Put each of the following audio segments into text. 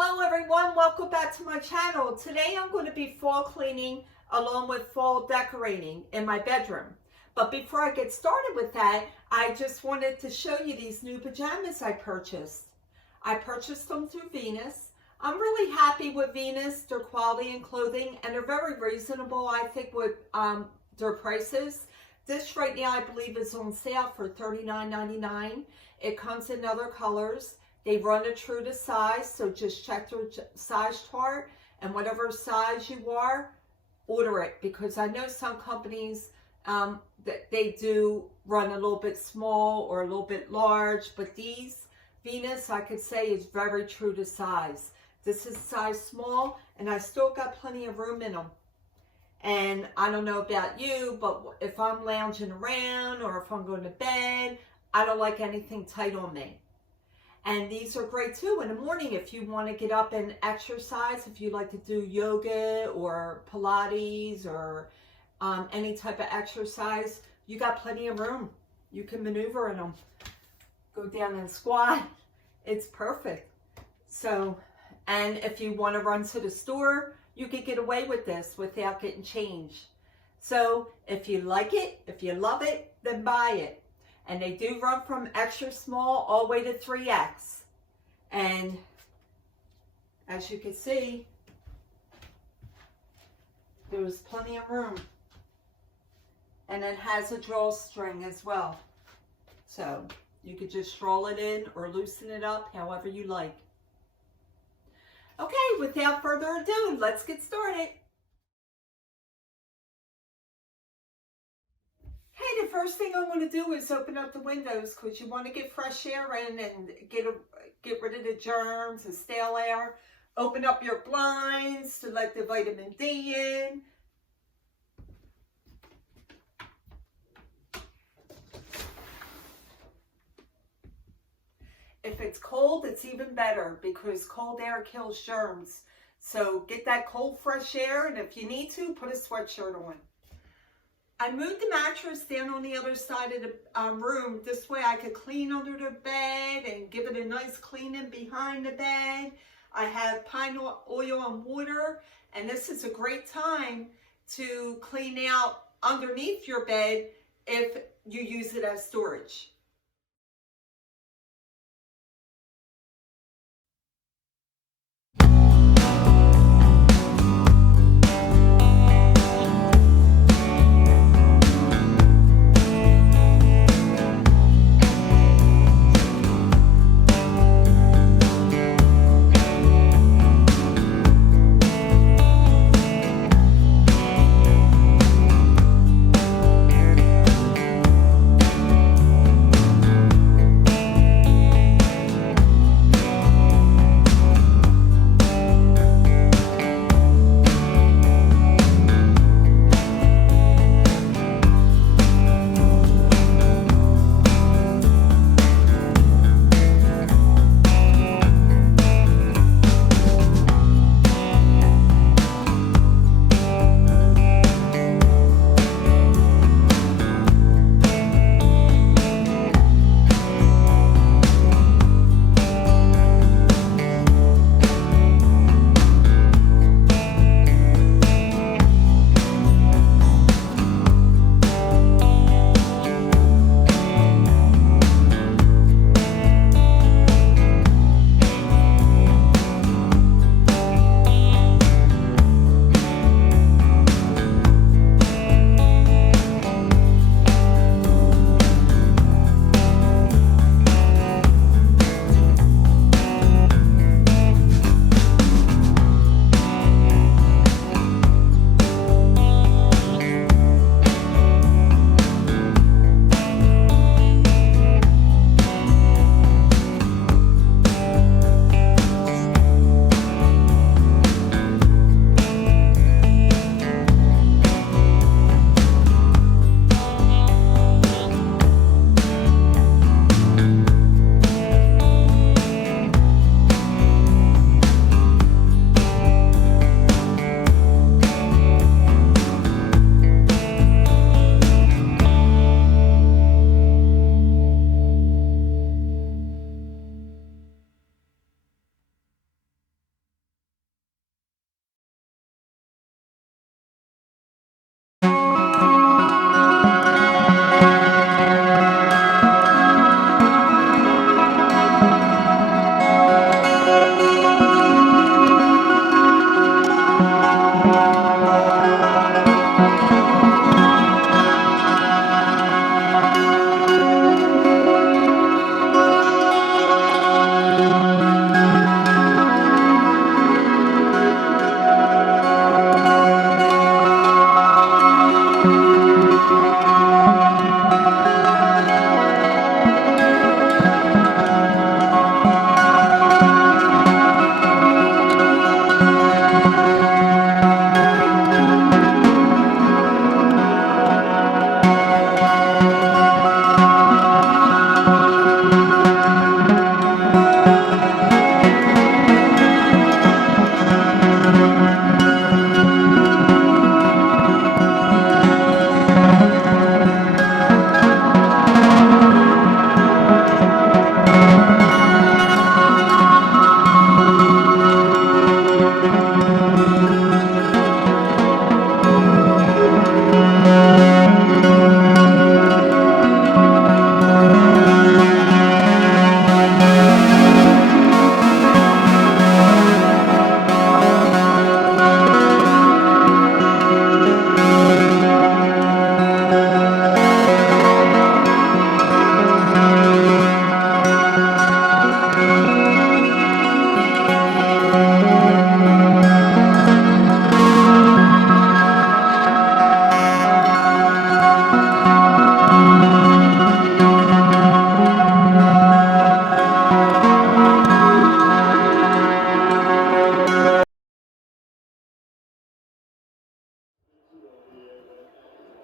Hello everyone, welcome back to my channel. Today I'm going to be fall cleaning along with fall decorating in my bedroom. But before I get started with that, I just wanted to show you these new pajamas I purchased. I purchased them through Venus. I'm really happy with Venus, their quality and clothing, and they're very reasonable, I think, with their prices. This right now I believe is on sale for $39.99. It comes in other colors. They run it true to size, so just check their size chart, and whatever size you are, order it, because I know some companies that they do run a little bit small or a little bit large, but these Venus, I could say, is very true to size. This is size small, and I still got plenty of room in them. And I don't know about you, but if I'm lounging around or if I'm going to bed, I don't like anything tight on me. And these are great too in the morning if you want to get up and exercise, if you like to do yoga or Pilates or any type of exercise. You got plenty of room. You can maneuver in them. Go down and squat. It's perfect. So, and if you want to run to the store, you could get away with this without getting changed. So if you like it, if you love it, then buy it. And they do run from extra small all the way to 3X. And as you can see, there's plenty of room. And it has a drawstring as well. So you could just stroll it in or loosen it up however you like. Okay, without further ado, let's get started. Hey, the first thing I want to do is open up the windows because you want to get fresh air in and get rid of the germs and stale air. Open up your blinds to let the vitamin D in. If it's cold, it's even better because cold air kills germs. So get that cold, fresh air, and if you need to, put a sweatshirt on. I moved the mattress down on the other side of the room. This way I could clean under the bed and give it a nice cleaning behind the bed. I have pine oil and water, and this is a great time to clean out underneath your bed if you use it as storage.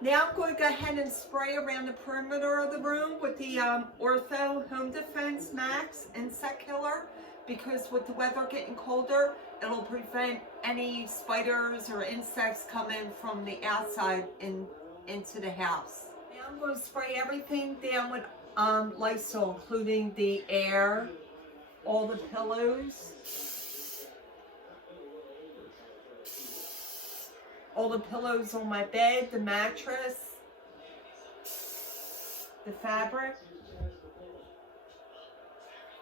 Now I'm going to go ahead and spray around the perimeter of the room with the Ortho Home Defense Max Insect Killer, because with the weather getting colder, it'll prevent any spiders or insects coming from the outside into the house. Now I'm going to spray everything down with Lysol, including the air, all the pillows, on my bed, the mattress, the fabric,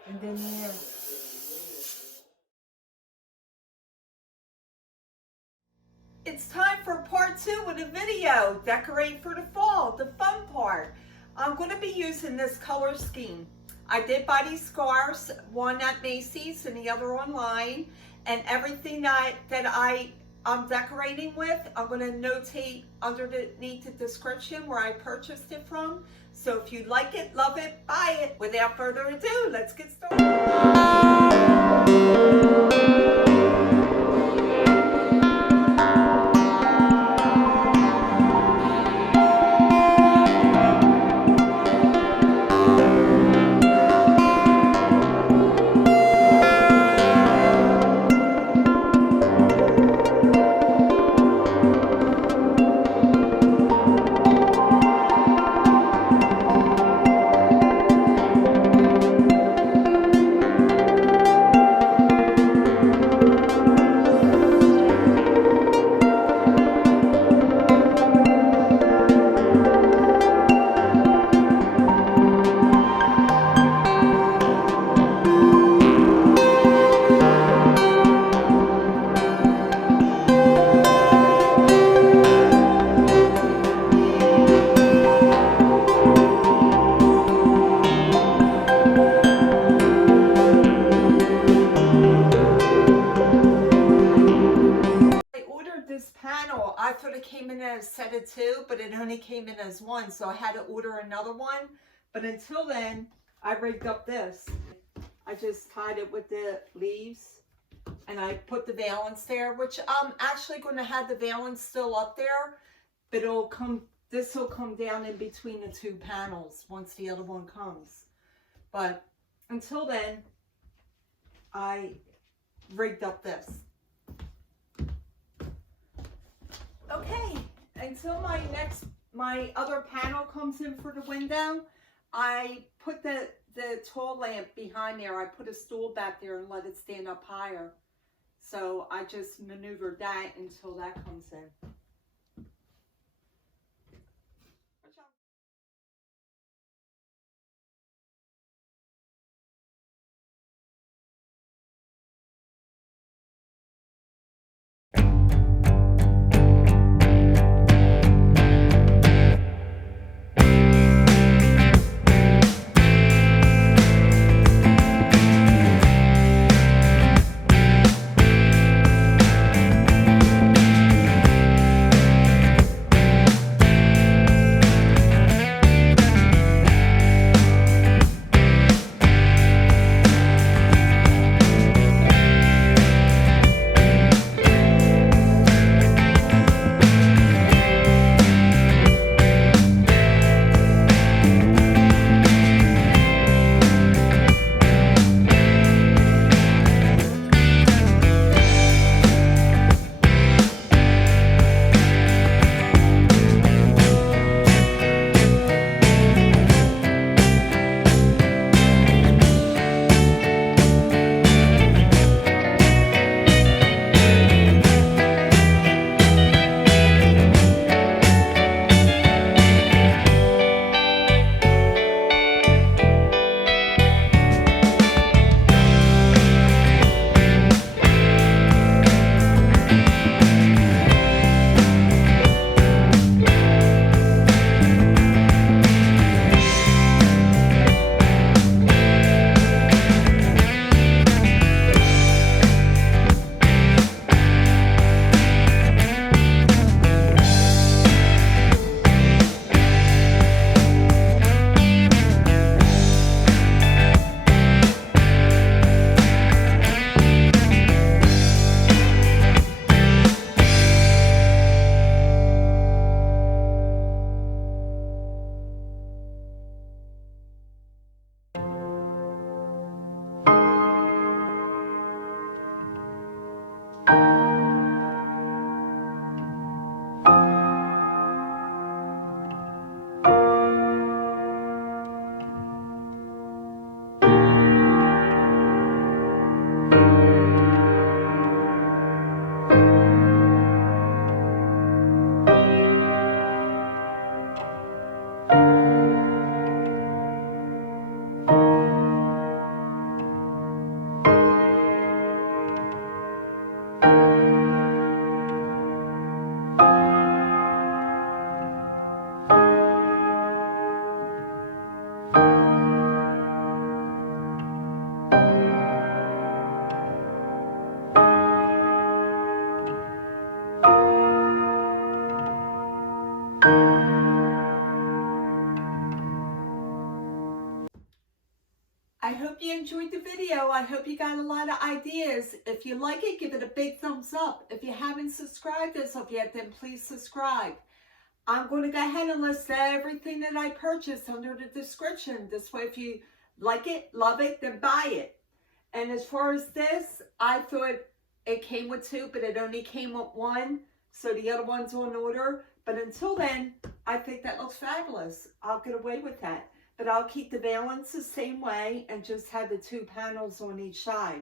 and then the air. It's time for part 2 of the video, Decorate for the Fall, the fun part. I'm going to be using this color scheme. I did buy these scarves, one at Macy's and the other online, and everything that I'm decorating with, I'm going to notate underneath the description where I purchased it from. So if you like it, love it, buy it. Without further ado, let's get started. I thought it came in as a set of 2, but it only came in as 1, so I had to order another one. But until then, I rigged up this. I just tied it with the leaves, and I put the valance there, which I'm actually going to have the valance still up there, but this will come down in between the 2 panels once the other one comes. But until then, I rigged up this. Okay, until my other panel comes in for the window, I put the tall lamp behind there. I put a stool back there and let it stand up higher. So I just maneuvered that until that comes in. enjoyed the video. I hope you got a lot of ideas. If you like it, give it a big thumbs up. If you haven't subscribed as of yet, then please subscribe. I'm going to go ahead and list everything that I purchased under the description. This way, if you like it, love it, then buy it. And as far as this, I thought it came with two, but it only came with one. So the other one's on order. But until then, I think that looks fabulous. I'll get away with that. But I'll keep the valance the same way and just have the two panels on each side.